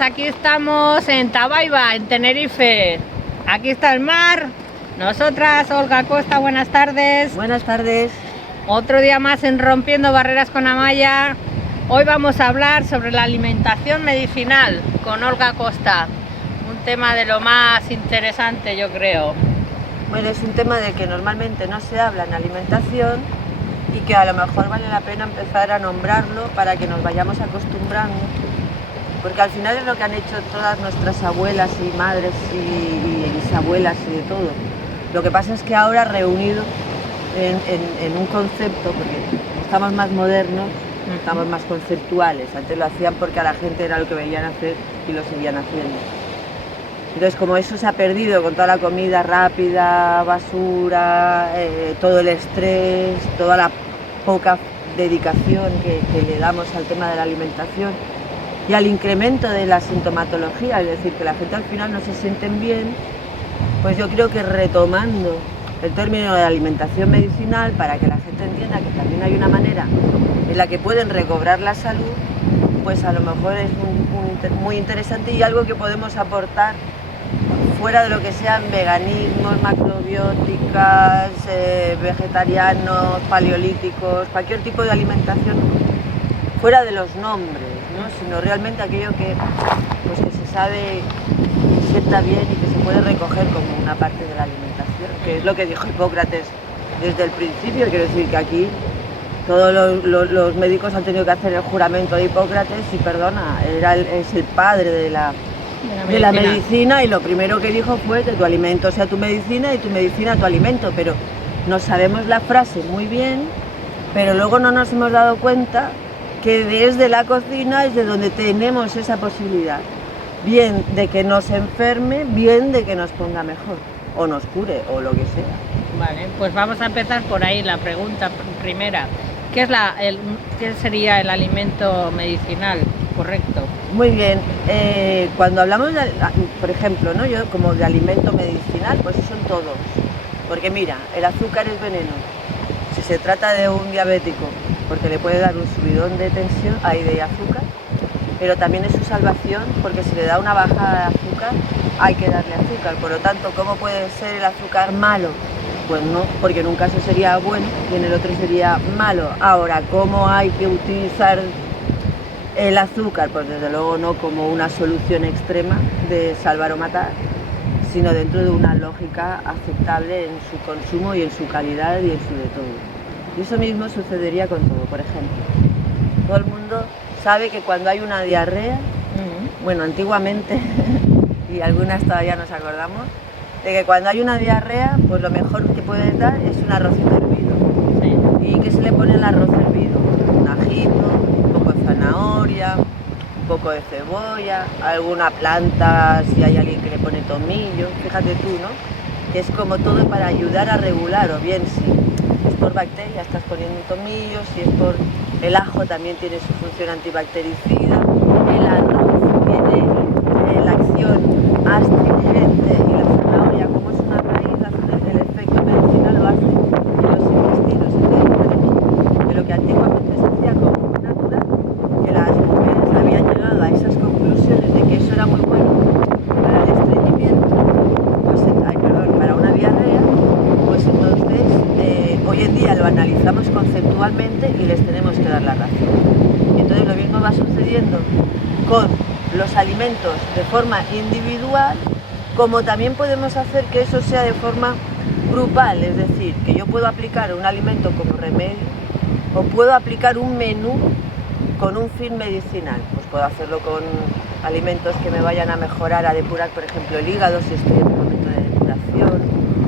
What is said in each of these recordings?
pues aquí estamos en Tabaiba, en Tenerife. Aquí está el mar. Nosotras, Olga Costa, buenas tardes. Buenas tardes. Otro día más en Rompiendo Barreras con Amaya. Hoy vamos a hablar sobre la alimentación medicinal con Olga Costa. Un tema de lo más interesante, yo creo. Bueno, es un tema del que normalmente no se habla en alimentación y que a lo mejor vale la pena empezar a nombrarlo para que nos vayamos acostumbrando, porque al final es lo que han hecho todas nuestras abuelas y madres y bisabuelas y de todo. Lo que pasa es que ahora reunido en un concepto, porque estamos más modernos, estamos más conceptuales. Antes lo hacían porque a la gente era lo que veían hacer y lo seguían haciendo. Entonces, como eso se ha perdido con toda la comida rápida, basura, todo el estrés, toda la poca dedicación que le damos al tema de la alimentación y al incremento de la sintomatología, es decir, que la gente al final no se sienten bien, pues yo creo que retomando el término de alimentación medicinal para que la gente entienda que también hay una manera en la que pueden recobrar la salud, pues a lo mejor es muy interesante y algo que podemos aportar fuera de lo que sean veganismos, macrobióticas, vegetarianos, paleolíticos, cualquier tipo de alimentación fuera de los nombres, ¿no? Sino realmente aquello que se sabe y sienta bien y que se puede recoger como una parte de la alimentación, que es lo que dijo Hipócrates desde el principio. Quiero decir que aquí todos los médicos han tenido que hacer el juramento de Hipócrates y perdona, es el padre de la medicina, y lo primero que dijo fue que tu alimento sea tu medicina y tu medicina tu alimento, pero nos sabemos la frase muy bien, pero luego no nos hemos dado cuenta que desde la cocina es de donde tenemos esa posibilidad, bien de que nos enferme, bien de que nos ponga mejor, o nos cure, o lo que sea. Vale, pues vamos a empezar por ahí, la pregunta primera. ¿Qué sería el alimento medicinal correcto? Muy bien, cuando hablamos, por ejemplo, ¿no? Yo como de alimento medicinal, pues son todos. Porque mira, el azúcar es veneno. Si se trata de un diabético, porque le puede dar un subidón de tensión, de azúcar, pero también es su salvación, porque si le da una bajada de azúcar, hay que darle azúcar. Por lo tanto, ¿cómo puede ser el azúcar malo? Pues no, porque en un caso sería bueno y en el otro sería malo. Ahora, ¿cómo hay que utilizar el azúcar? Pues desde luego no como una solución extrema de salvar o matar, sino dentro de una lógica aceptable en su consumo y en su calidad y en su de todo. Y eso mismo sucedería con todo. Por ejemplo, todo el mundo sabe que cuando hay una diarrea, bueno, antiguamente, y algunas todavía nos acordamos, de que cuando hay una diarrea, pues lo mejor que puedes dar es un arrocito hervido. Sí. ¿Y qué se le pone al arroz hervido? Un ajito, un poco de zanahoria, un poco de cebolla, alguna planta, si hay alguien que le pone tomillo, fíjate tú, ¿no? Que es como todo para ayudar a regular, o bien si es por bacteria estás poniendo un tomillo, si es por el ajo también tiene su función antibactericida, el arroz tiene la acción astringente y la zanahoria, como es una raíz, el efecto medicinal lo hace en los intestinos. Entonces, de lo que antiguamente se hacía como natural, que las mujeres habían llegado a esas conclusiones de que eso era muy bueno para el estreñimiento, pues, para una diarrea, pues entonces hoy en día lo analizamos conceptualmente y les tenemos que dar la razón. Y entonces lo mismo va sucediendo con los alimentos de forma individual, como también podemos hacer que eso sea de forma grupal, es decir, que yo puedo aplicar un alimento como remedio o puedo aplicar un menú con un fin medicinal. Pues puedo hacerlo con alimentos que me vayan a mejorar, a depurar, por ejemplo, el hígado si estoy en un momento de depuración,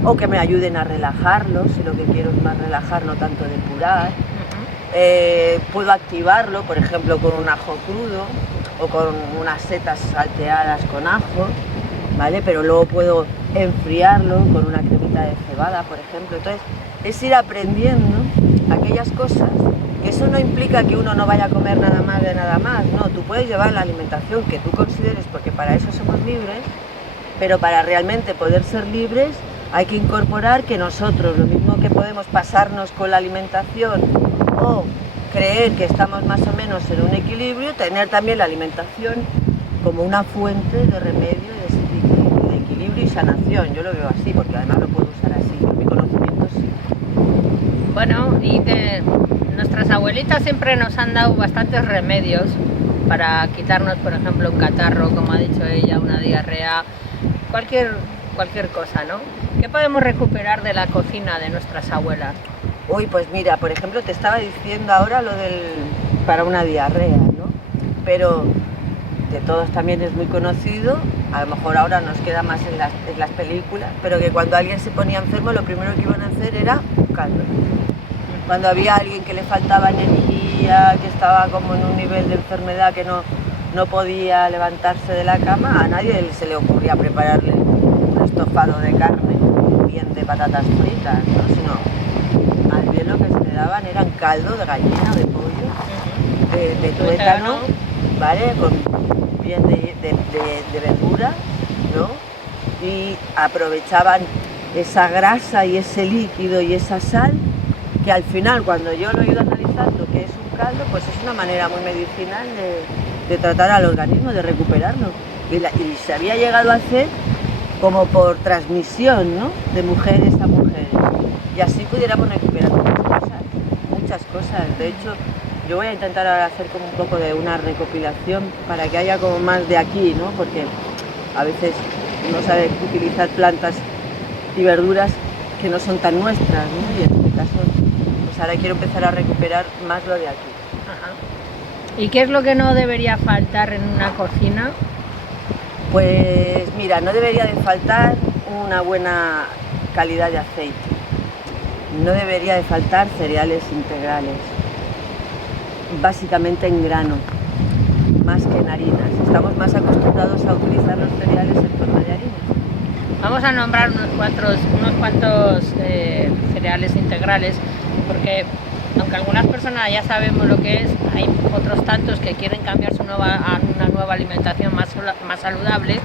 o que me ayuden a relajarlo, si lo que quiero es más relajar, no tanto depurar. Puedo activarlo, por ejemplo, con un ajo crudo o con unas setas salteadas con ajo, ¿vale? Pero luego puedo enfriarlo con una cremita de cebada, por ejemplo. Entonces, es ir aprendiendo aquellas cosas, que eso no implica que uno no vaya a comer nada más de nada más, no, tú puedes llevar la alimentación que tú consideres, porque para eso somos libres, pero para realmente poder ser libres hay que incorporar que nosotros, lo mismo que podemos pasarnos con la alimentación o creer que estamos más o menos en un equilibrio, tener también la alimentación como una fuente de remedio, de equilibrio y sanación. Yo lo veo así, porque además lo puedo usar así. En mi conocimiento sí. Bueno, nuestras abuelitas siempre nos han dado bastantes remedios para quitarnos, por ejemplo, un catarro, como ha dicho ella, una diarrea, cualquier cosa, ¿no? ¿Qué podemos recuperar de la cocina de nuestras abuelas? Uy, pues mira, por ejemplo, te estaba diciendo ahora lo para una diarrea, ¿no? Pero de todos también es muy conocido, a lo mejor ahora nos queda más en las películas, pero que cuando alguien se ponía enfermo lo primero que iban a hacer era un caldo. Cuando había alguien que le faltaba energía, que estaba como en un nivel de enfermedad que no podía levantarse de la cama, a nadie se le ocurría prepararle un estofado de carne, bien de patatas fritas, ¿no? Sino más bien lo que se le daban eran caldo de gallina, de pollo, de tuétano, ¿vale? Con bien de verdura, ¿no? Y aprovechaban esa grasa y ese líquido y esa sal, que al final, cuando yo lo he ido analizando que es un caldo, pues es una manera muy medicinal de tratar al organismo, de recuperarlo. Y se había llegado a hacer como por transmisión, ¿no? De mujeres a mujeres. Y así pudiéramos recuperar muchas cosas. De hecho, yo voy a intentar ahora hacer como un poco de una recopilación para que haya como más de aquí, ¿no? Porque a veces uno sabe utilizar plantas y verduras que no son tan nuestras, ¿no? Y en este caso, pues ahora quiero empezar a recuperar más lo de aquí. Ajá. ¿Y qué es lo que no debería faltar en una cocina? Pues mira, no debería de faltar una buena calidad de aceite. No debería de faltar cereales integrales, básicamente en grano, más que en harinas. Estamos más acostumbrados a utilizar los cereales en forma de harinas. Vamos a nombrar unos cuantos cereales integrales, porque aunque algunas personas ya sabemos lo que es, hay otros tantos que quieren cambiar a una nueva alimentación más saludable,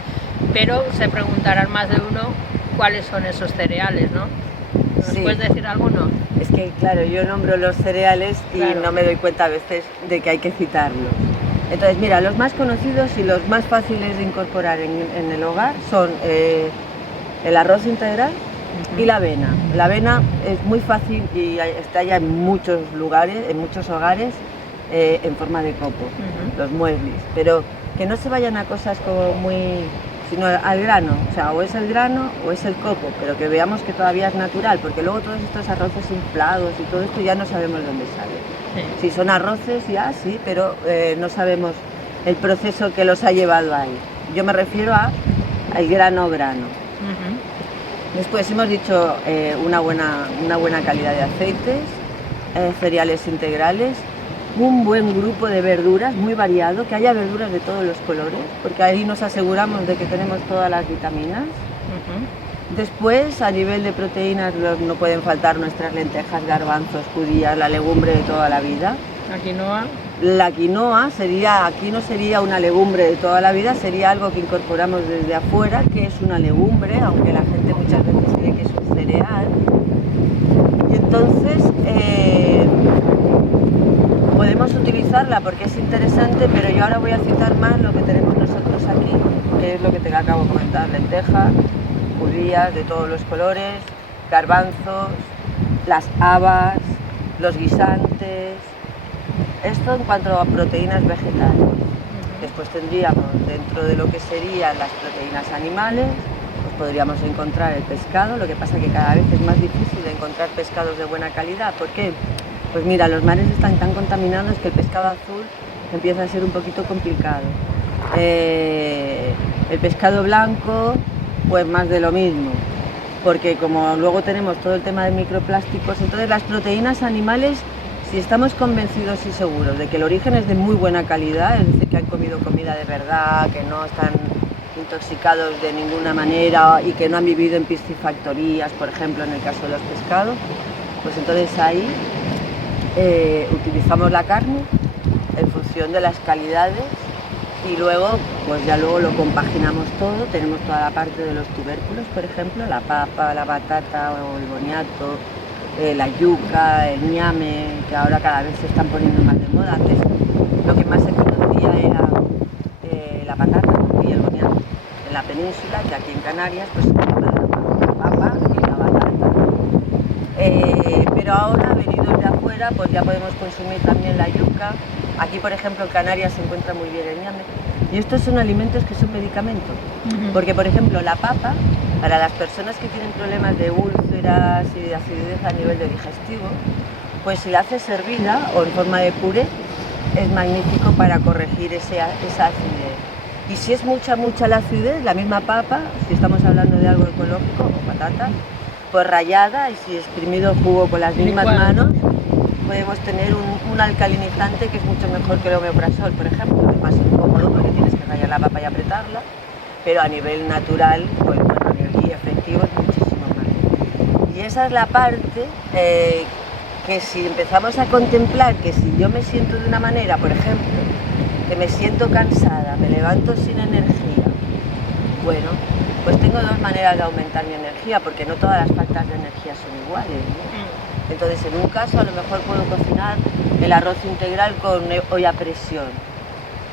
pero se preguntarán más de uno cuáles son esos cereales, ¿no? ¿Nos Sí. puedes decir alguno? Es que, claro, yo nombro los cereales y Claro. no me doy cuenta a veces de que hay que citarlos. Entonces, mira, los más conocidos y los más fáciles de incorporar en el hogar son el arroz integral y la avena. La avena es muy fácil y está ya en muchos lugares, en muchos hogares, en forma de copo, los mueslis. Pero que no se vayan a cosas como muy... sino al grano, o sea, o es el grano o es el copo, pero que veamos que todavía es natural, porque luego todos estos arroces inflados y todo esto ya no sabemos dónde sale. Sí. Si son arroces ya sí, pero no sabemos el proceso que los ha llevado ahí. Yo me refiero al grano. Después hemos dicho una buena calidad de aceites, cereales integrales, un buen grupo de verduras, muy variado, que haya verduras de todos los colores, porque ahí nos aseguramos de que tenemos todas las vitaminas. Después, a nivel de proteínas, no pueden faltar nuestras lentejas, garbanzos, judías, la legumbre de toda la vida. La quinoa. La quinoa aquí no sería una legumbre de toda la vida, sería algo que incorporamos desde afuera, que es una legumbre, aunque la gente muchas veces cree que es un cereal. Y entonces podemos utilizarla porque es interesante, pero yo ahora voy a citar más lo que tenemos nosotros aquí, que es lo que te acabo de comentar: lentejas, judías de todos los colores, garbanzos, las habas, los guisantes. Esto en cuanto a proteínas vegetales. Después tendríamos, dentro de lo que serían las proteínas animales, pues podríamos encontrar el pescado. Lo que pasa que cada vez es más difícil encontrar pescados de buena calidad. ¿Por qué? Pues mira, los mares están tan contaminados que el pescado azul empieza a ser un poquito complicado. El pescado blanco, pues más de lo mismo, porque como luego tenemos todo el tema de microplásticos, entonces las proteínas animales, si estamos convencidos y seguros de que el origen es de muy buena calidad, es decir, que han comido comida de verdad, que no están intoxicados de ninguna manera y que no han vivido en piscifactorías, por ejemplo, en el caso de los pescados, pues entonces ahí utilizamos la carne en función de las calidades y luego, pues ya luego lo compaginamos todo. Tenemos toda la parte de los tubérculos, por ejemplo, la papa, la batata o el boniato, la yuca, el ñame, que ahora cada vez se están poniendo más de moda. Antes lo que más se conocía era la patata, la península, que aquí en Canarias pues se llama la papa y la batata. Pero ahora, venidos de afuera, pues ya podemos consumir también la yuca. Aquí, por ejemplo, en Canarias se encuentra muy bien el ñame. Y estos son alimentos que son medicamentos. Porque, por ejemplo, la papa, para las personas que tienen problemas de úlceras y de acidez a nivel de digestivo, pues si la haces hervida o en forma de puré, es magnífico para corregir esa acidez. Y si es mucha la acidez, la misma papa, si estamos hablando de algo ecológico, o patata, pues rallada, y si exprimido el jugo con las mismas manos, podemos tener un alcalinizante que es mucho mejor que el omeprazol, por ejemplo. Es más incómodo porque tienes que rallar la papa y apretarla, pero a nivel natural, pues bueno, y efectivo es muchísimo más. Y esa es la parte que si empezamos a contemplar que si yo me siento de una manera, por ejemplo, que me siento cansada, me levanto sin energía, bueno, pues tengo dos maneras de aumentar mi energía, porque no todas las faltas de energía son iguales, ¿no? Entonces, en un caso, a lo mejor puedo cocinar el arroz integral con olla a presión,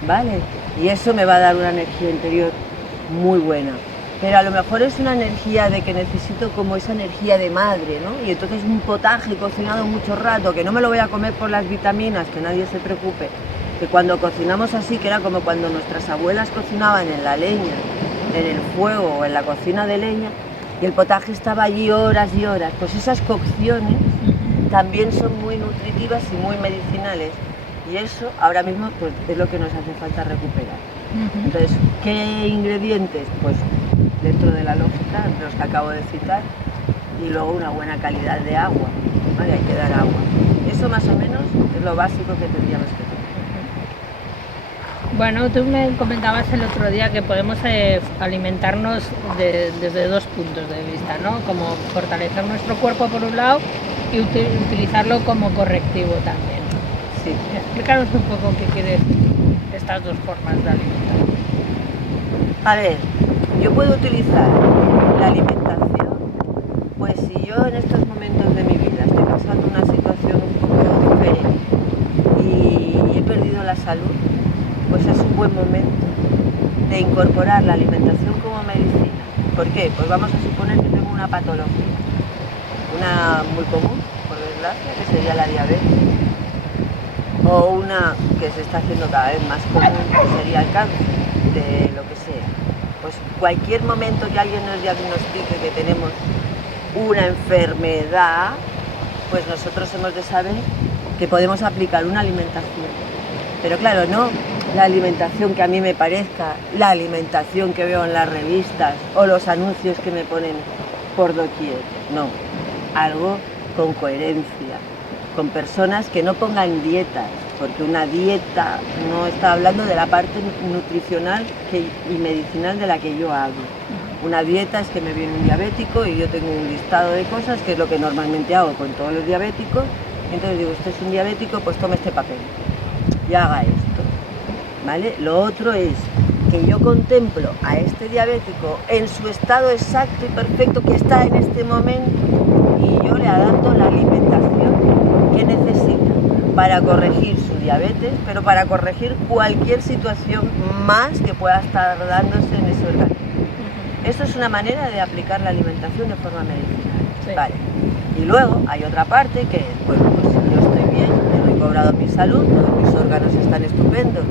¿vale? Y eso me va a dar una energía interior muy buena. Pero a lo mejor es una energía de que necesito como esa energía de madre, ¿no? Y entonces un potaje cocinado mucho rato, que no me lo voy a comer por las vitaminas, que nadie se preocupe, que cuando cocinamos así, que era como cuando nuestras abuelas cocinaban en la leña, en el fuego o en la cocina de leña, y el potaje estaba allí horas y horas, pues esas cocciones también son muy nutritivas y muy medicinales, y eso ahora mismo pues es lo que nos hace falta recuperar. Entonces, ¿qué ingredientes? Pues dentro de la lógica, entre los que acabo de citar, y luego una buena calidad de agua, ¿vale? Hay que dar agua. Eso más o menos es lo básico que tendríamos que tener. Bueno, tú me comentabas el otro día que podemos alimentarnos desde dos puntos de vista, ¿no? Como fortalecer nuestro cuerpo por un lado y utilizarlo como correctivo también. Sí. Explícanos un poco qué quiere decir estas dos formas de alimentar. A ver, yo puedo utilizar la alimentación, pues si yo en estos momentos de mi vida estoy pasando una situación un poco diferente y he perdido la salud, pues es un buen momento de incorporar la alimentación como medicina. ¿Por qué? Pues vamos a suponer que tengo una patología, una muy común, por desgracia, que sería la diabetes, o una que se está haciendo cada vez más común, que sería el cáncer, de lo que sea. Pues cualquier momento que alguien nos diagnostique que tenemos una enfermedad, pues nosotros hemos de saber que podemos aplicar una alimentación. Pero claro, no la alimentación que a mí me parezca, la alimentación que veo en las revistas o los anuncios que me ponen por doquier. No, algo con coherencia, con personas que no pongan dietas, porque una dieta no está hablando de la parte nutricional y medicinal de la que yo hablo. Una dieta es que me viene un diabético y yo tengo un listado de cosas, que es lo que normalmente hago con todos los diabéticos. Entonces digo, usted es un diabético, pues tome este papel y haga esto, ¿vale? Lo otro es que yo contemplo a este diabético en su estado exacto y perfecto que está en este momento y yo le adapto la alimentación que necesita para corregir su diabetes, pero para corregir cualquier situación más que pueda estar dándose en ese organismo. Esto es una manera de aplicar la alimentación de forma medicinal. Sí. Vale. Y luego hay otra parte que es, bueno, pues si yo estoy bien, he recobrado mi salud, todos mis órganos están estupendos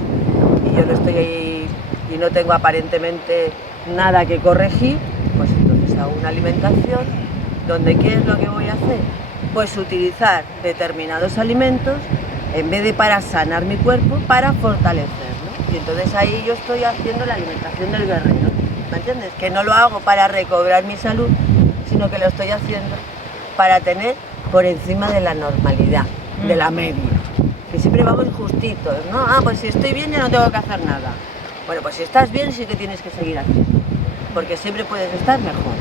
y yo no estoy ahí y no tengo aparentemente nada que corregir, pues entonces hago una alimentación donde ¿qué es lo que voy a hacer? Pues utilizar determinados alimentos en vez de para sanar mi cuerpo, para fortalecerlo. Y entonces ahí yo estoy haciendo la alimentación del guerrero, ¿me entiendes? Que no lo hago para recobrar mi salud, sino que lo estoy haciendo para tener por encima de la normalidad, de la media. Que siempre vamos justitos, ¿no? Ah, pues si estoy bien ya no tengo que hacer nada. Bueno, pues si estás bien sí que tienes que seguir haciendo, porque siempre puedes estar mejor.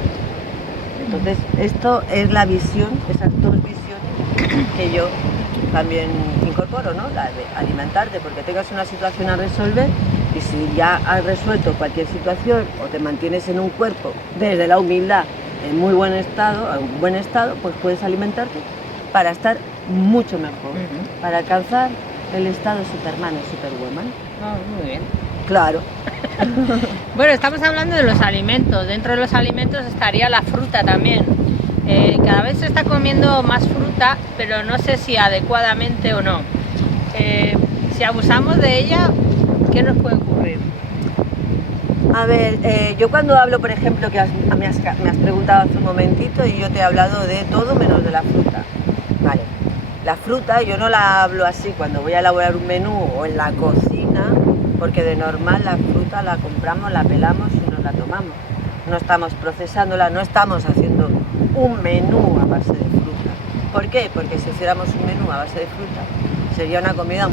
Entonces, esto es la visión, esas dos visiones que yo también incorporo, ¿no? La de alimentarte porque tengas una situación a resolver y si ya has resuelto cualquier situación o te mantienes en un cuerpo desde la humildad en muy buen estado, pues puedes alimentarte para estar mucho mejor, para alcanzar el estado Superman o Superwoman. Muy bien. Claro. Bueno, estamos hablando de los alimentos. Dentro de los alimentos estaría la fruta también. Cada vez se está comiendo más fruta, pero no sé si adecuadamente o no. Si abusamos de ella, ¿qué nos puede ocurrir? A ver, yo cuando hablo, por ejemplo, que me has preguntado hace un momentito y yo te he hablado de todo menos de la fruta. Vale, la fruta yo no la hablo así cuando voy a elaborar un menú o en la cocina, porque de normal la fruta la compramos, la pelamos y nos la tomamos. No estamos procesándola, no estamos haciendo un menú a base de fruta. ¿Por qué? Porque si hiciéramos un menú a base de fruta, sería una comida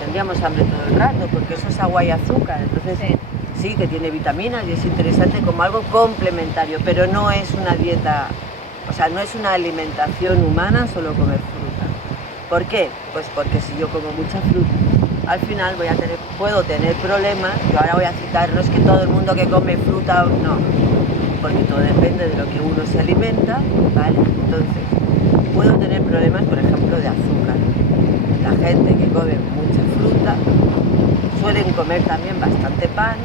tendríamos hambre todo el rato, porque eso es agua y azúcar. Entonces sí que tiene vitaminas y es interesante como algo complementario, pero no es una dieta, o sea, no es una alimentación humana solo comer fruta. ¿Por qué? Pues porque si yo como mucha fruta, al final puedo tener problemas. Yo ahora voy a citar, no es que todo el mundo que come fruta, no, porque todo depende de lo que uno se alimenta, ¿vale? Entonces, puedo tener problemas, por ejemplo, de azúcar. La gente que come mucha fruta suelen comer también bastante pan,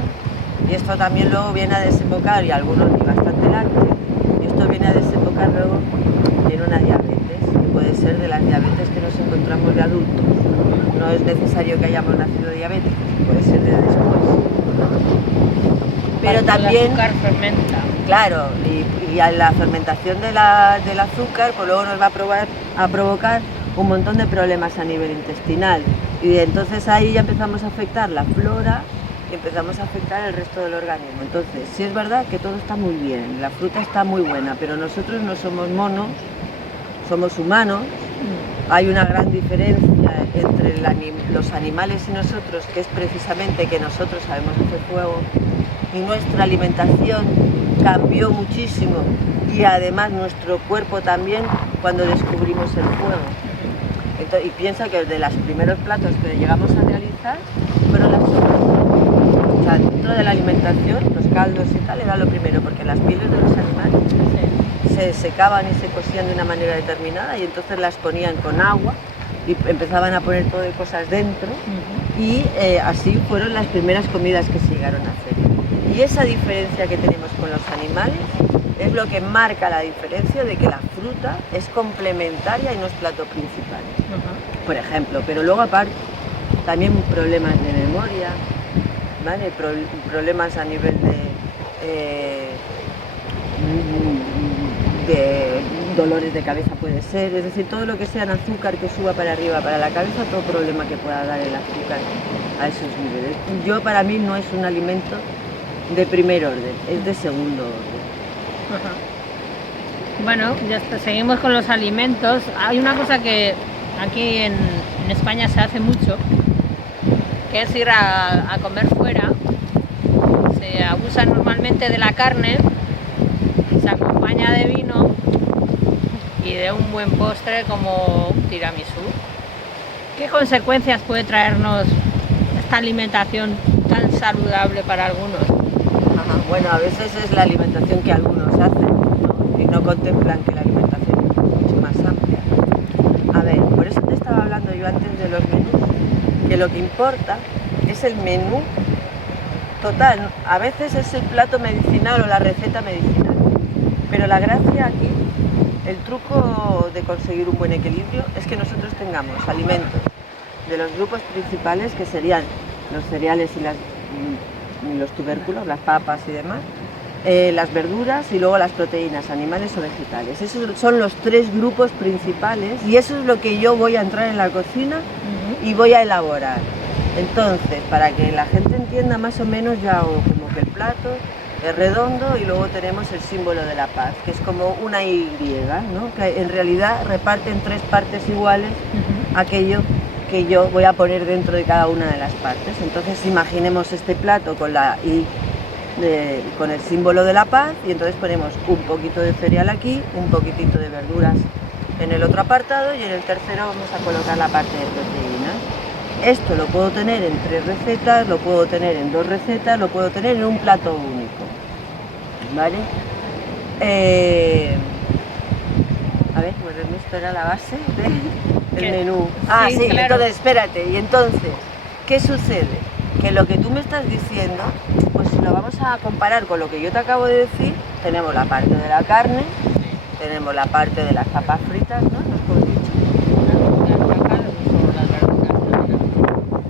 y esto también luego viene a desembocar, y algunos ni bastante lácteo, y esto viene a desembocar luego en una diabetes, que puede ser de las diabetes que nos encontramos de adultos. No es necesario que hayamos nacido diabéticos, puede ser de después. Pero también, el azúcar fermenta. Claro, y la fermentación del azúcar pues luego nos va a provocar un montón de problemas a nivel intestinal, y entonces ahí ya empezamos a afectar la flora y empezamos a afectar el resto del organismo. Entonces, sí es verdad que todo está muy bien, la fruta está muy buena, pero nosotros no somos monos, somos humanos. Hay una gran diferencia entre los animales y nosotros, que es precisamente que nosotros sabemos hacer fuego, y nuestra alimentación cambió muchísimo, y además nuestro cuerpo también cuando descubrimos el fuego. Entonces, y piensa que de los primeros platos que llegamos a realizar fueron las sopas. O sea, dentro de la alimentación, los caldos y tal, era lo primero, porque las pieles de los animales se secaban y se cocían de una manera determinada, y entonces las ponían con agua y empezaban a poner todo de cosas dentro, y así fueron las primeras comidas que se llegaron a hacer. Y esa diferencia que tenemos con los animales es lo que marca la diferencia de que la fruta es complementaria y no es plato principal, por ejemplo. Pero luego aparte también problemas de memoria, ¿vale? Problemas a nivel de dolores de cabeza puede ser, es decir, todo lo que sea en azúcar que suba para arriba, para la cabeza, todo problema que pueda dar el azúcar a esos niveles. Para mí no es un alimento de primer orden, es de segundo orden. Bueno, seguimos con los alimentos. Hay una cosa que aquí en España se hace mucho, que es ir a comer fuera. Se abusa normalmente de la carne, se acompaña de vino y de un buen postre como un tiramisú. ¿Qué consecuencias puede traernos esta alimentación tan saludable para algunos? Bueno, a veces es la alimentación que algunos hacen, ¿no? Y no contemplan que la alimentación es mucho más amplia. A ver, por eso te estaba hablando yo antes de los menús, que lo que importa es el menú total. A veces es el plato medicinal o la receta medicinal, pero la gracia aquí, el truco de conseguir un buen equilibrio, es que nosotros tengamos alimentos de los grupos principales, que serían los cereales y los tubérculos, las papas y demás, las verduras, y luego las proteínas, animales o vegetales. Esos son los tres grupos principales, y eso es lo que yo voy a entrar en la cocina y voy a elaborar. Entonces, para que la gente entienda más o menos, ya hago como que el plato es redondo y luego tenemos el símbolo de la paz, que es como una Y, ¿no? Que en realidad reparte en tres partes iguales aquello que yo voy a poner dentro de cada una de las partes. Entonces imaginemos este plato con la Y, con el símbolo de la paz, y entonces ponemos un poquito de cereal aquí, un poquitito de verduras en el otro apartado, y en el tercero vamos a colocar la parte de proteínas. Esto lo puedo tener en 3 recetas, lo puedo tener en 2 recetas, lo puedo tener en un plato único, ¿vale? A ver, pues esto era la base del menú. Sí, claro. Entonces, espérate, y entonces, ¿qué sucede? Que lo que tú me estás diciendo, pues cuando vamos a comparar con lo que yo te acabo de decir, tenemos la parte de la carne, tenemos la parte de las papas fritas, ¿no? ¿Nos hemos dicho?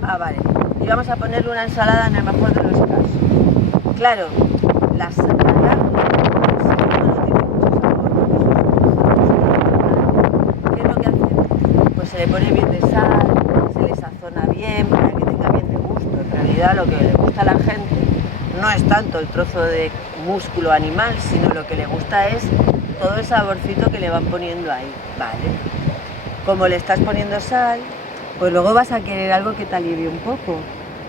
Ah, vale. Y vamos a ponerle una ensalada en el mejor de los casos. Claro, la carne no tiene mucho sabor. ¿Qué es lo que hacemos? Pues se le pone bien de sal, se le sazona bien para que tenga bien de gusto. En realidad lo que le gusta a la gente no es tanto el trozo de músculo animal, sino lo que le gusta es todo el saborcito que le van poniendo ahí, ¿vale? Como le estás poniendo sal, pues luego vas a querer algo que te alivie un poco.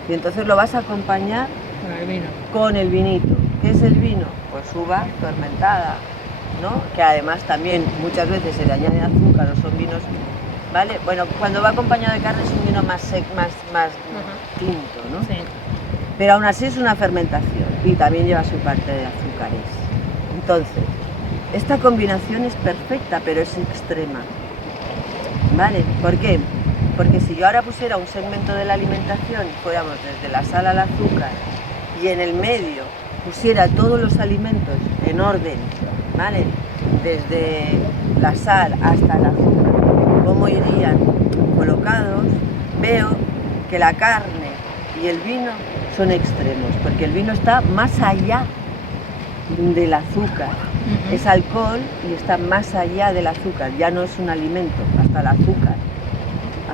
Y entonces lo vas a acompañar Con el vino. con el vinito. ¿Qué es el vino? Pues uva fermentada, ¿no? Que además también muchas veces se le añade azúcar o son vinos, ¿vale? Bueno, cuando va acompañado de carne es un vino más tinto, ¿no? Sí. Pero aún así es una fermentación y también lleva su parte de azúcares. Entonces, esta combinación es perfecta, pero es extrema, ¿vale? ¿Por qué? Porque si yo ahora pusiera un segmento de la alimentación y fuéramos desde la sal al azúcar y en el medio pusiera todos los alimentos en orden, ¿vale? Desde la sal hasta el azúcar, cómo irían colocados, veo que la carne y el vino son extremos, porque el vino está más allá del azúcar, es alcohol y está más allá del azúcar, ya no es un alimento, hasta el azúcar.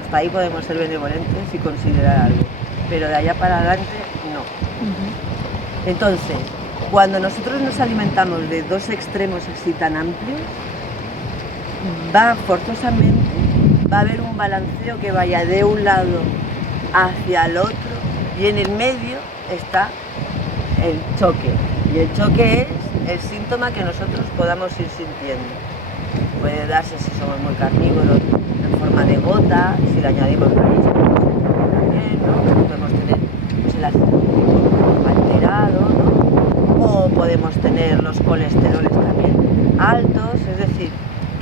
Hasta ahí podemos ser benevolentes y considerar algo, pero de allá para adelante no. Entonces, cuando nosotros nos alimentamos de dos extremos así tan amplios, va forzosamente, va a haber un balanceo que vaya de un lado hacia el otro y en el medio está el choque. Y el choque es el síntoma que nosotros podamos ir sintiendo. Puede darse si somos muy carnívoros en forma de gota, si le añadimos marisco también, ¿no? Podemos tener pues, el ácido úrico alterado, ¿no? O podemos tener los colesteroles también altos, es decir,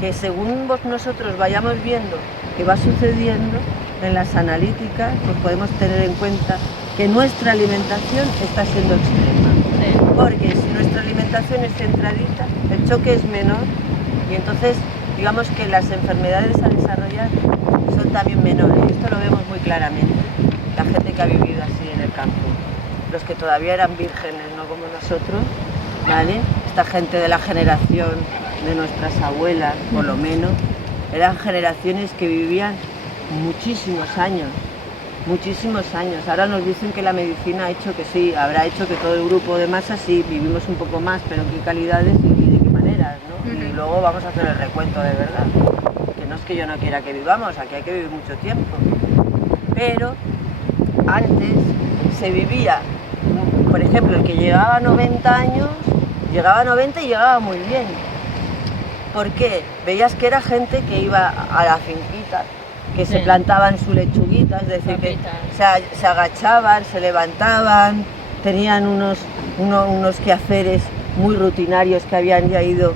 que según nosotros vayamos viendo qué va sucediendo en las analíticas, pues podemos tener en cuenta que nuestra alimentación está siendo extrema. Sí. Porque si nuestra alimentación es centradita, el choque es menor y entonces digamos que las enfermedades a desarrollar son también menores. Y esto lo vemos muy claramente, la gente que ha vivido así en el campo. Los que todavía eran vírgenes, no como nosotros, ¿vale? Esta gente de la generación de nuestras abuelas, por lo menos, eran generaciones que vivían muchísimos años. Ahora nos dicen que la medicina ha hecho que sí, habrá hecho que todo el grupo de masa sí, vivimos un poco más, pero en qué calidades y de qué maneras, ¿no? Y luego vamos a hacer el recuento de verdad, que no es que yo no quiera que vivamos, aquí hay que vivir mucho tiempo. Pero antes se vivía, por ejemplo, el que llegaba a 90 años, llegaba a 90 y llegaba muy bien. ¿Por qué? Veías que era gente que iba a la finquita, que se plantaban su lechuguita, es decir, que se agachaban, se levantaban, tenían unos quehaceres muy rutinarios que habían ya ido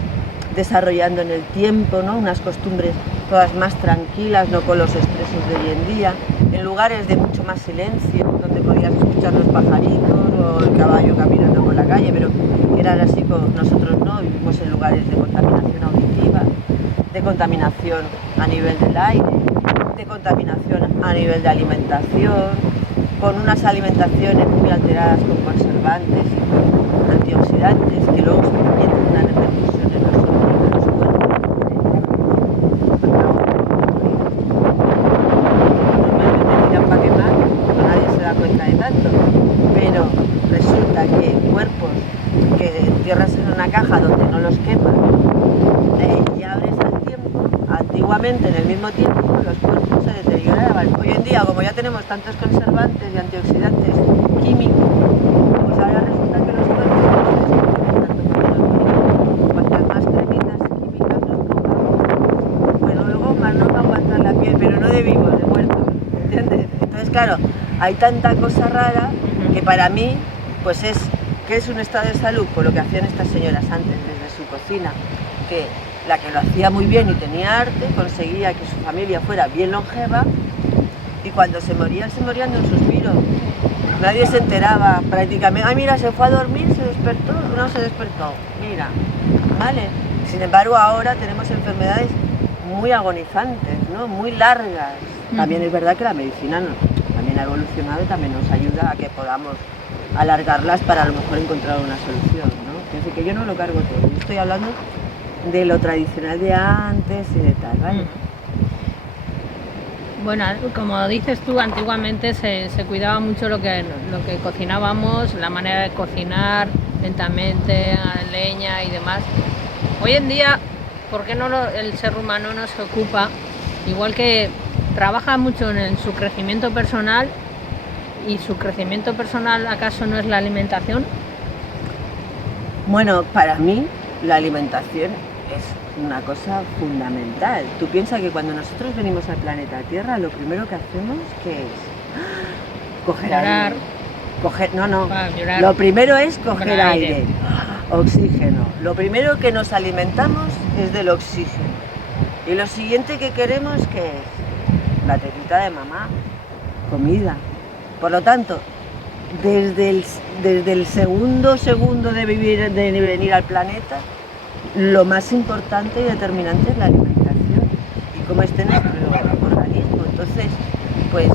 desarrollando en el tiempo, ¿no? Unas costumbres todas más tranquilas, no con los estreses de hoy en día, en lugares de mucho más silencio, donde podías escuchar los pajaritos o el caballo caminando por la calle, pero eran así como nosotros no, vivimos en lugares de contaminación auditiva, de contaminación a nivel del aire, de contaminación a nivel de alimentación, con unas alimentaciones muy alteradas con conservantes y con antioxidantes que luego también tienen una repercusión en nosotros, en los cuerpos. Normalmente tiran para quemar, pero nadie se da cuenta de tanto, pero resulta que cuerpos que entierras en una caja donde no los quemas y abres al tiempo, antiguamente en el mismo tiempo los cuerpos se deterioraban. Hoy en día, como ya tenemos tantos conservantes y antioxidantes químicos, pues ahora resulta que los cuerpos no se descomponen tanto como los químicos. Cuantas más cremitas químicas nos pongamos, pues luego más nos va a aguantar la piel, pero no de vivos, de muertos, ¿entiendes? Entonces, claro, hay tanta cosa rara que para mí, pues ¿qué es un estado de salud? Por lo que hacían estas señoras antes desde su cocina, que la que lo hacía muy bien y tenía arte, conseguía que su familia fuera bien longeva y cuando se morían de un suspiro. Nadie se enteraba prácticamente. Ah, mira, se fue a dormir, se despertó, no se despertó. Mira, ¿vale? Sin embargo, ahora tenemos enfermedades muy agonizantes, ¿no? Muy largas. También es verdad que la medicina también ha evolucionado y también nos ayuda a que podamos alargarlas para a lo mejor encontrar una solución, ¿no? Es decir, que yo no lo cargo todo. Yo estoy hablando de lo tradicional de antes y de tal, ¿vale? Bueno, como dices tú, antiguamente se cuidaba mucho lo que cocinábamos, la manera de cocinar lentamente, a leña y demás. Hoy en día, ¿por qué no el ser humano no se ocupa? Igual que trabaja mucho en su crecimiento personal, ¿y su crecimiento personal acaso no es la alimentación? Bueno, para mí la alimentación es una cosa fundamental. Tú piensas que cuando nosotros venimos al planeta Tierra, lo primero que hacemos, ¿qué es? Coger aire. Lo primero es coger aire, oxígeno. Lo primero que nos alimentamos es del oxígeno. Y lo siguiente que queremos, ¿qué es? La tetita de mamá, comida. Por lo tanto, desde el segundo de venir al planeta, lo más importante y determinante es la alimentación y cómo esté nuestro organismo. Entonces, pues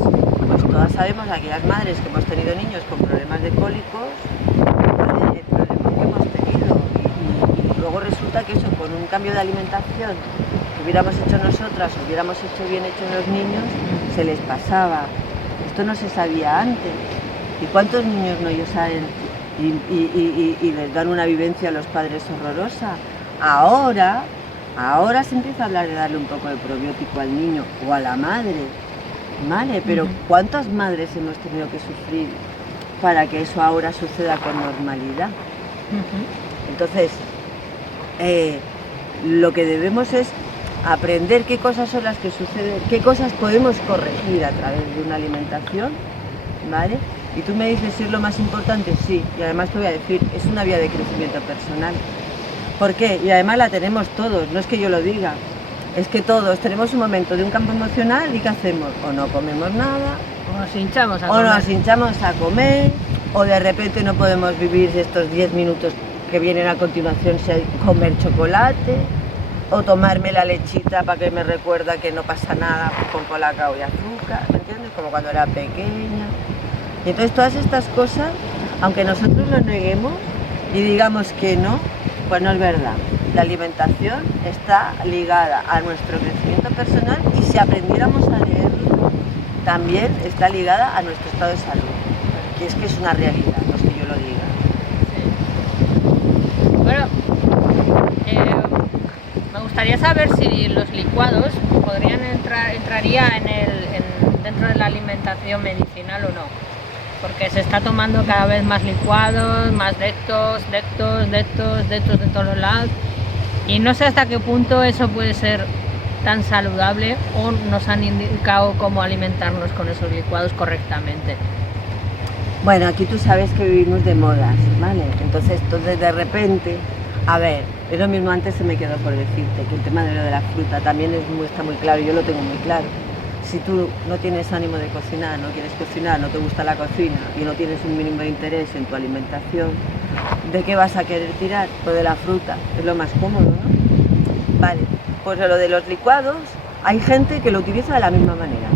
todas sabemos, aquellas madres que hemos tenido niños con problemas de cólicos, ¿vale? El problema que hemos tenido. Y luego resulta que eso, con un cambio de alimentación que hubiéramos hecho nosotras, o hubiéramos hecho bien hecho en los niños, se les pasaba. Esto no se sabía antes. ¿Y cuántos niños no ellos saben y les dan una vivencia a los padres horrorosa? Ahora se empieza a hablar de darle un poco de probiótico al niño o a la madre, ¿vale? Pero ¿cuántas madres hemos tenido que sufrir para que eso ahora suceda con normalidad? Entonces, lo que debemos es aprender qué cosas son las que suceden, qué cosas podemos corregir a través de una alimentación, ¿vale? Y tú me dices si es lo más importante, sí, y además te voy a decir, es una vía de crecimiento personal. ¿Por qué? Y además la tenemos todos, no es que yo lo diga, es que todos tenemos un momento de un campo emocional y ¿qué hacemos? O no comemos nada, o nos hinchamos a comer, o de repente no podemos vivir estos 10 minutos que vienen a continuación sin comer chocolate, o tomarme la lechita para que me recuerda que no pasa nada con colacao y azúcar, ¿me entiendes? Como cuando era pequeña. Y entonces todas estas cosas, aunque nosotros lo neguemos y digamos que no, pues no es verdad. La alimentación está ligada a nuestro crecimiento personal y si aprendiéramos a leerlo, también está ligada a nuestro estado de salud. Que es una realidad, no es que yo lo diga. Sí. Bueno, me gustaría saber si los licuados entraría dentro de la alimentación medicinal o no. Porque se está tomando cada vez más licuados, más de todos lados. Y no sé hasta qué punto eso puede ser tan saludable o nos han indicado cómo alimentarnos con esos licuados correctamente. Bueno, aquí tú sabes que vivimos de modas, ¿vale? Entonces de repente, a ver, es lo mismo, antes se me quedó por decirte que el tema de lo de la fruta también está muy claro, yo lo tengo muy claro. Si tú no tienes ánimo de cocinar, no quieres cocinar, no te gusta la cocina y no tienes un mínimo de interés en tu alimentación, ¿de qué vas a querer tirar? Pues de la fruta, es lo más cómodo, ¿no? Vale, pues lo de los licuados, hay gente que lo utiliza de la misma manera.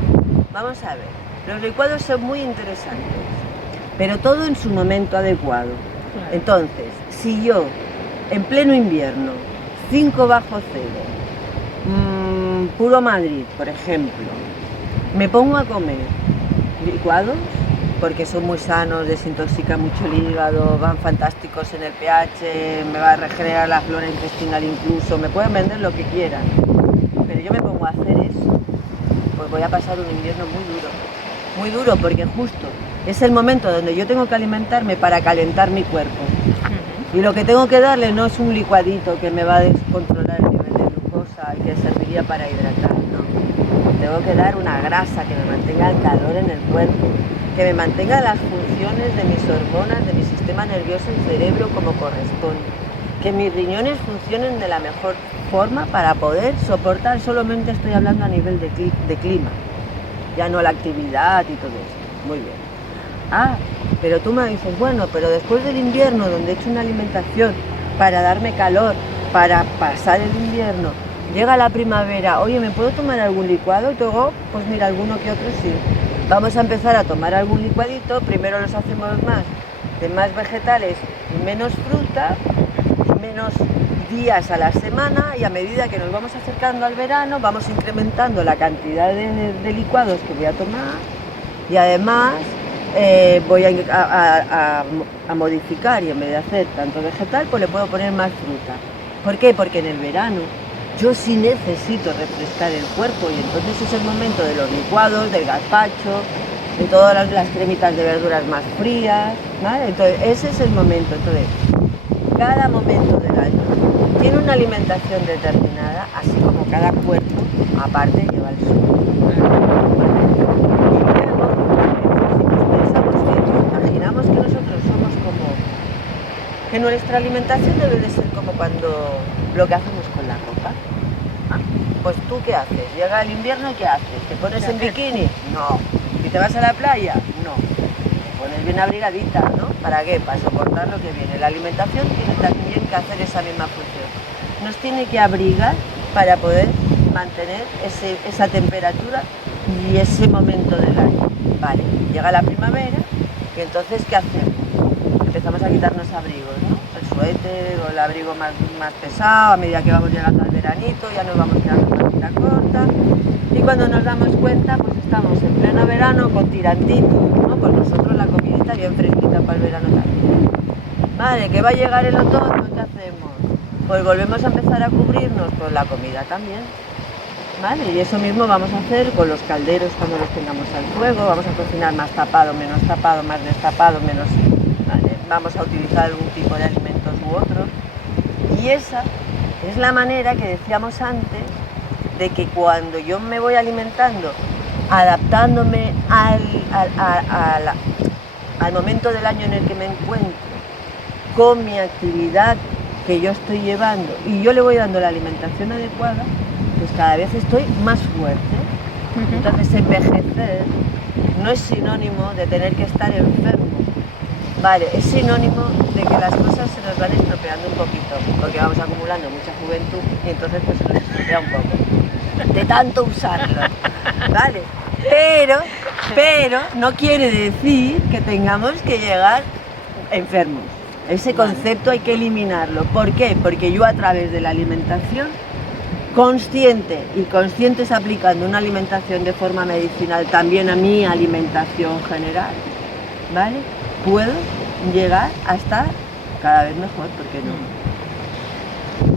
Vamos a ver, los licuados son muy interesantes, pero todo en su momento adecuado. Claro. Entonces, si yo, en pleno invierno, 5 bajo cero, puro Madrid, por ejemplo, me pongo a comer licuados porque son muy sanos, desintoxican mucho el hígado, van fantásticos en el pH, me va a regenerar la flora intestinal incluso, me pueden vender lo que quieran, pero yo me pongo a hacer eso, pues voy a pasar un invierno muy duro porque justo es el momento donde yo tengo que alimentarme para calentar mi cuerpo. Y lo que tengo que darle no es un licuadito que me va a descontrolar el nivel de glucosa y que serviría para hidratar, no. Tengo que dar una grasa que me mantenga el calor en el cuerpo, que me mantenga las funciones de mis hormonas, de mi sistema nervioso y cerebro como corresponde, que mis riñones funcionen de la mejor forma para poder soportar, solamente estoy hablando a nivel de clima, ya no la actividad y todo eso. Muy bien. Ah, pero tú me dices, bueno, pero después del invierno, donde he hecho una alimentación para darme calor, para pasar el invierno, llega la primavera, oye, ¿me puedo tomar algún licuado? Y luego, pues mira, alguno que otro sí. Vamos a empezar a tomar algún licuadito, primero los hacemos más, de más vegetales y menos fruta, y menos días a la semana, y a medida que nos vamos acercando al verano, vamos incrementando la cantidad de licuados que voy a tomar, y además voy a modificar, y en vez de hacer tanto vegetal, pues le puedo poner más fruta. ¿Por qué? Porque en el verano yo sí necesito refrescar el cuerpo, y entonces es el momento de los licuados, del gazpacho, de todas las cremitas de verduras más frías, ¿vale? Entonces ese es el momento. Entonces, cada momento del año tiene una alimentación determinada, así como cada cuerpo aparte lleva el suyo. Imaginamos que nosotros somos como, que nuestra alimentación debe de ser como cuando lo que hacemos con la ropa. Pues tú, ¿qué haces? Llega el invierno, ¿qué haces? ¿Te pones en bikini? No. ¿Y te vas a la playa? No. Te pones bien abrigadita, ¿no? ¿Para qué? Para soportar lo que viene. La alimentación tiene también que hacer esa misma función. Nos tiene que abrigar para poder mantener esa temperatura y ese momento del año. Vale, llega la primavera y entonces, ¿qué hacemos? Empezamos a quitarnos abrigos, ¿no? El suéter o el abrigo más pesado, a medida que vamos llegando al veranito, ya nos vamos quedando con la corta. Y cuando nos damos cuenta, pues estamos en pleno verano con tirantitos, ¿no? Pues nosotros la comidita bien fresquita para el verano también. Vale, que va a llegar el otoño, ¿qué hacemos? Pues volvemos a empezar a cubrirnos con la comida también. ¿Vale? Y eso mismo vamos a hacer con los calderos cuando los tengamos al fuego. Vamos a cocinar más tapado, menos tapado, más destapado, menos... ¿Vale? Vamos a utilizar algún tipo de alimentos u otros. Y esa es la manera que decíamos antes de que cuando yo me voy alimentando, adaptándome al momento del año en el que me encuentro, con mi actividad que yo estoy llevando, y yo le voy dando la alimentación adecuada, pues cada vez estoy más fuerte. Entonces envejecer no es sinónimo de tener que estar enfermo, vale, es sinónimo de que las cosas se nos van estropeando un poquito, porque vamos acumulando mucha juventud y entonces pues se nos estropea un poco, de tanto usarlo, ¿vale? Pero no quiere decir que tengamos que llegar enfermos. Ese concepto hay que eliminarlo. ¿Por qué? Porque yo a través de la alimentación conscientes aplicando una alimentación de forma medicinal también a mi alimentación general, ¿vale? Puedo llegar a estar cada vez mejor, ¿por qué no?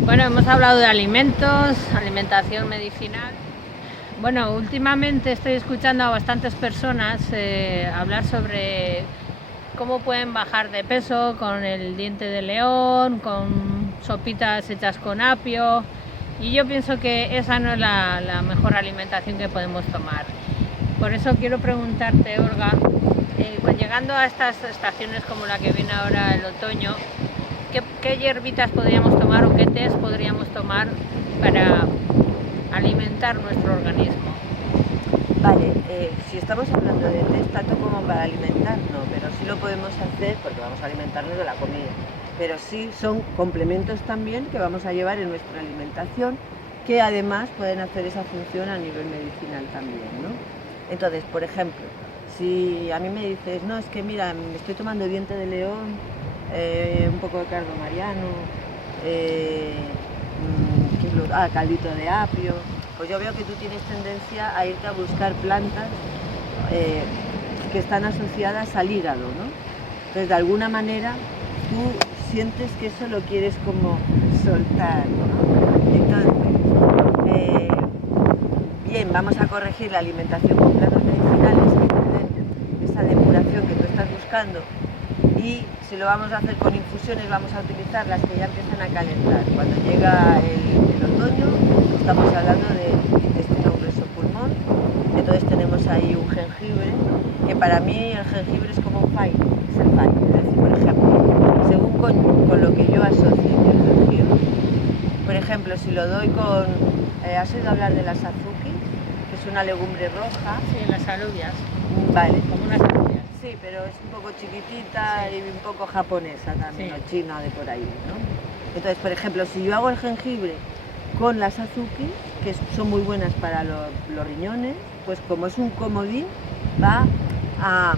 Bueno, hemos hablado de alimentos, alimentación medicinal. Bueno, últimamente estoy escuchando a bastantes personas hablar sobre cómo pueden bajar de peso con el diente de león, con sopitas hechas con apio. Y yo pienso que esa no es la mejor alimentación que podemos tomar. Por eso quiero preguntarte, Olga, llegando a estas estaciones como la que viene ahora el otoño, ¿qué hierbitas podríamos tomar o qué tés podríamos tomar para alimentar nuestro organismo? Vale, si estamos hablando de tés, tanto como para alimentar, no, pero sí lo podemos hacer porque vamos a alimentarnos de la comida. Pero sí son complementos también que vamos a llevar en nuestra alimentación, que además pueden hacer esa función a nivel medicinal también, ¿no? Entonces, por ejemplo, si a mí me dices, no, es que mira, me estoy tomando diente de león, un poco de cardo mariano, caldito de apio, pues yo veo que tú tienes tendencia a irte a buscar plantas que están asociadas al hígado, ¿no? Entonces, de alguna manera, tú sientes que eso lo quieres como soltar, ¿no? Entonces, bien, vamos a corregir la alimentación con plantas medicinales que te den esa depuración que tú estás buscando, y si lo vamos a hacer con infusiones, vamos a utilizar las que ya empiezan a calentar. Cuando llega el otoño, estamos hablando de intestino grueso pulmón, entonces tenemos ahí un jengibre, que para mí el jengibre es como un faine, es el faine. Es decir, por ejemplo, según con lo que yo asocio el jengibre, por ejemplo, si lo doy con... ¿has oído hablar de la satsuki? Que es una legumbre roja. Sí, las alubias. Vale. Como unas alubias. Sí, pero es un poco chiquitita y un poco japonesa también, Sí. o china de por ahí, ¿no? Entonces, por ejemplo, si yo hago el jengibre con las azuki, que son muy buenas para los riñones, pues como es un comodín, va a,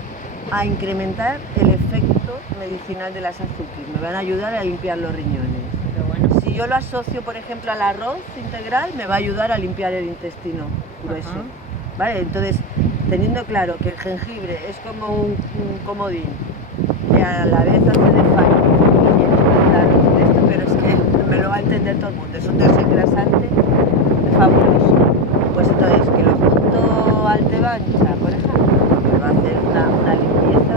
a incrementar el efecto medicinal de las azuki. Me van a ayudar a limpiar los riñones. Pero bueno. Si yo lo asocio, por ejemplo, al arroz integral, me va a ayudar a limpiar el intestino grueso. Ajá. ¿Vale? Entonces, teniendo claro que el jengibre es como un comodín, que a la vez hace de fallo, de esto, pero es que me lo va a entender todo el mundo, es un desengrasante fabuloso. Pues entonces, que lo junto al té bancha, por ejemplo, me va a hacer una limpieza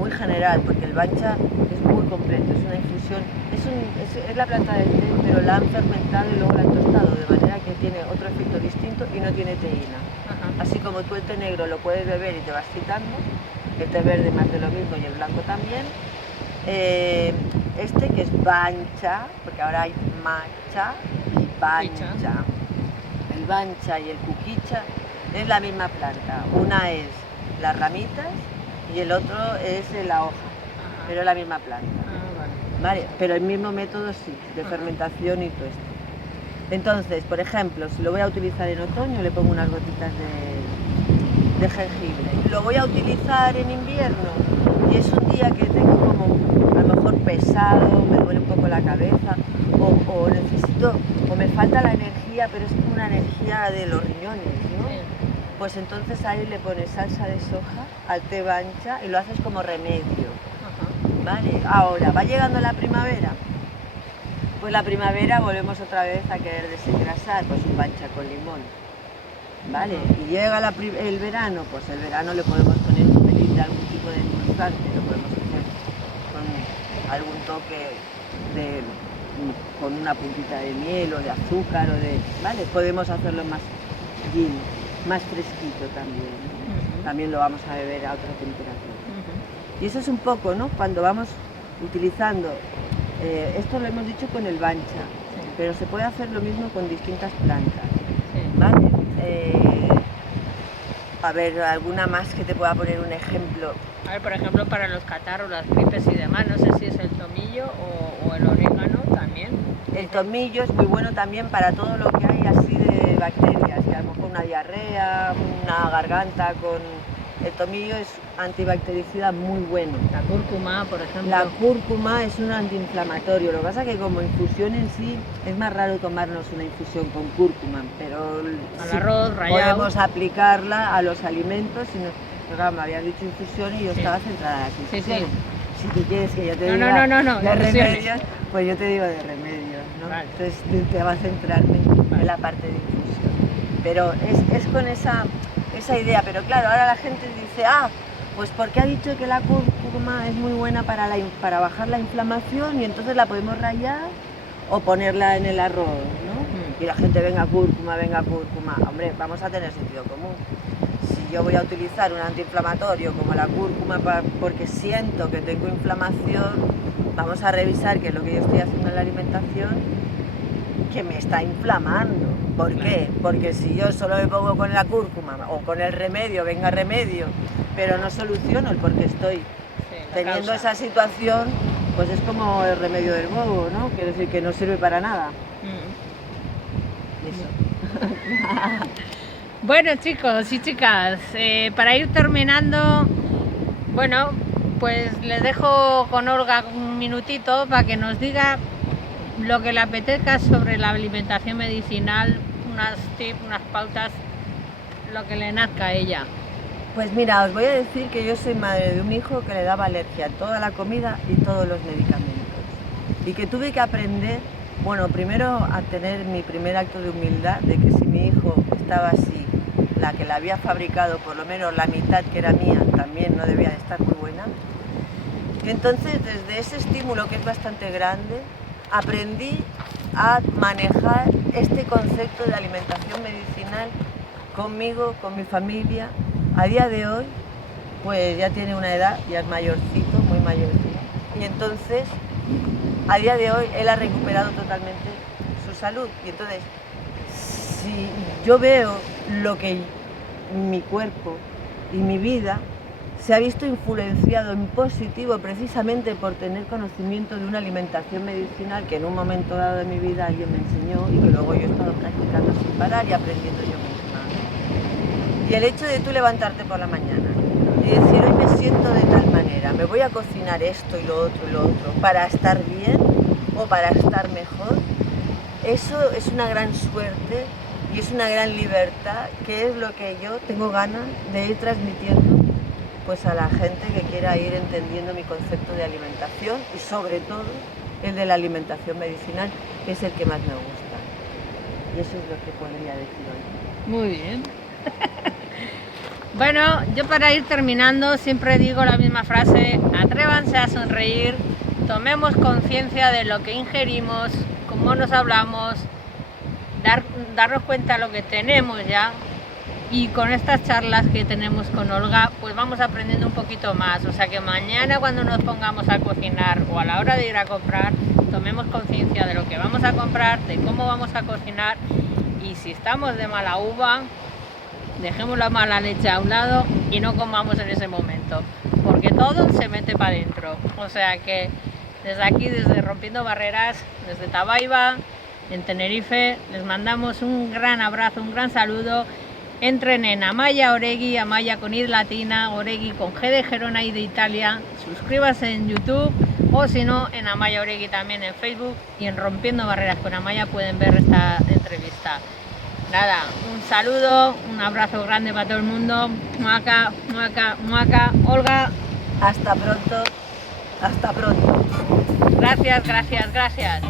muy general, porque el bancha es muy completo, es una infusión, es la planta del té, pero la han fermentado y luego la han tostado, de manera que tiene otro efecto distinto y no tiene teína. Ajá. Así como tú el té negro lo puedes beber y te vas quitando, el té verde más de lo mismo y el blanco también, este que es bancha, porque ahora hay matcha y bancha. El bancha y el kukicha es la misma planta, una es las ramitas y el otro es la hoja, Ajá. pero es la misma planta. Ah, vale. Vale, pero el mismo método sí, de Ajá. fermentación y todo esto. Entonces, por ejemplo, si lo voy a utilizar en otoño, le pongo unas gotitas de jengibre. Lo voy a utilizar en invierno y es un día que tengo como a lo mejor pesado, me duele un poco la cabeza o necesito, o me falta la energía, pero es como una energía de los riñones, ¿no? Sí. Pues entonces ahí le pones salsa de soja al té bancha y lo haces como remedio. Ajá. Vale, ahora va llegando la primavera. Pues la primavera volvemos otra vez a querer desengrasar, pues un bancha con limón. Vale, y llega el verano, pues el verano le podemos poner un pelín de algún tipo de endulzante, lo podemos hacer con algún toque con una puntita de miel o de azúcar vale, podemos hacerlo más gin, más fresquito también. Ujú. También lo vamos a beber a otra temperatura. Ujú. Y eso es un poco, ¿no? Cuando vamos utilizando, esto lo hemos dicho con el bancha, Sí. pero se puede hacer lo mismo con distintas plantas, Sí. ¿vale? A ver, alguna más que te pueda poner un ejemplo. A ver, por ejemplo, para los catarros, las gripes y demás, no sé si es el tomillo o el orégano también. El tomillo es muy bueno también para todo lo que hay así de bacterias, que a lo mejor una diarrea, una garganta con... El tomillo es antibactericida muy bueno. La cúrcuma, por ejemplo. La cúrcuma es un antiinflamatorio, lo que pasa es que como infusión en sí es más raro tomarnos una infusión con cúrcuma, pero Al sí arroz rallado. podemos aplicarla a los alimentos. Pero claro, me habías dicho infusión y yo Sí. estaba centrada en las Sí, sí. infusiones. Si te quieres que yo te No, diga no, de infusiones. remedios, pues yo te digo de remedios, ¿no? Vale. Entonces te va a centrarme Vale. en la parte de infusión. Pero es con esa idea, pero claro, ahora la gente dice, pues porque ha dicho que la cúrcuma es muy buena para bajar la inflamación y entonces la podemos rallar o ponerla en el arroz, ¿no? Y la gente, venga cúrcuma. Hombre, vamos a tener sentido común. Si yo voy a utilizar un antiinflamatorio como la cúrcuma porque siento que tengo inflamación, vamos a revisar qué es lo que yo estoy haciendo en la alimentación que me está inflamando. ¿Por qué? Porque si yo solo me pongo con la cúrcuma o con el remedio, venga remedio, pero no soluciono el por qué estoy Sí, la teniendo causa. esa situación, pues es como el remedio del bobo, ¿no? Quiere decir que no sirve para nada. Eso. Bueno, chicos y chicas, para ir terminando, bueno, pues les dejo con Olga un minutito para que nos diga lo que le apetezca sobre la alimentación medicinal, unas tips, unas pautas, lo que le nazca a ella. Pues mira, os voy a decir que yo soy madre de un hijo que le daba alergia a toda la comida y todos los medicamentos. Y que tuve que aprender, bueno, primero a tener mi primer acto de humildad, de que si mi hijo estaba así, la que la había fabricado, por lo menos la mitad que era mía, también no debía de estar muy buena. Y entonces, desde ese estímulo que es bastante grande, aprendí a manejar este concepto de alimentación medicinal conmigo, con mi familia. A día de hoy, pues ya tiene una edad, ya es mayorcito, muy mayorcito. Y entonces, a día de hoy, él ha recuperado totalmente su salud. Y entonces, si yo veo lo que mi cuerpo y mi vida se ha visto influenciado en positivo precisamente por tener conocimiento de una alimentación medicinal que en un momento dado de mi vida alguien me enseñó y que luego yo he estado practicando sin parar y aprendiendo yo misma. Y el hecho de tú levantarte por la mañana y decir, hoy me siento de tal manera, me voy a cocinar esto y lo otro, para estar bien o para estar mejor, eso es una gran suerte y es una gran libertad, que es lo que yo tengo ganas de ir transmitiendo pues a la gente que quiera ir entendiendo mi concepto de alimentación y sobre todo el de la alimentación medicinal, que es el que más me gusta. Y eso es lo que podría decir hoy. Muy bien. Bueno, yo para ir terminando siempre digo la misma frase: atrévanse a sonreír, tomemos conciencia de lo que ingerimos, cómo nos hablamos, darnos cuenta de lo que tenemos ya. Y con estas charlas que tenemos con Olga, pues vamos aprendiendo un poquito más. O sea que mañana cuando nos pongamos a cocinar o a la hora de ir a comprar, tomemos conciencia de lo que vamos a comprar, de cómo vamos a cocinar. Y si estamos de mala uva, dejemos la mala leche a un lado y no comamos en ese momento. Porque todo se mete para adentro. O sea que desde aquí, desde Rompiendo Barreras, desde Tabaiba, en Tenerife, les mandamos un gran abrazo, un gran saludo. Entren en Amaya Oregui, Amaya con I latina, Oregui con G de Gerona y de Italia. Suscríbanse en YouTube o si no en Amaya Oregui también en Facebook, y en Rompiendo Barreras con Amaya pueden ver esta entrevista. Nada, un saludo, un abrazo grande para todo el mundo. Muaca, muaca, muaca. Olga, Hasta pronto, hasta pronto. gracias, gracias, gracias.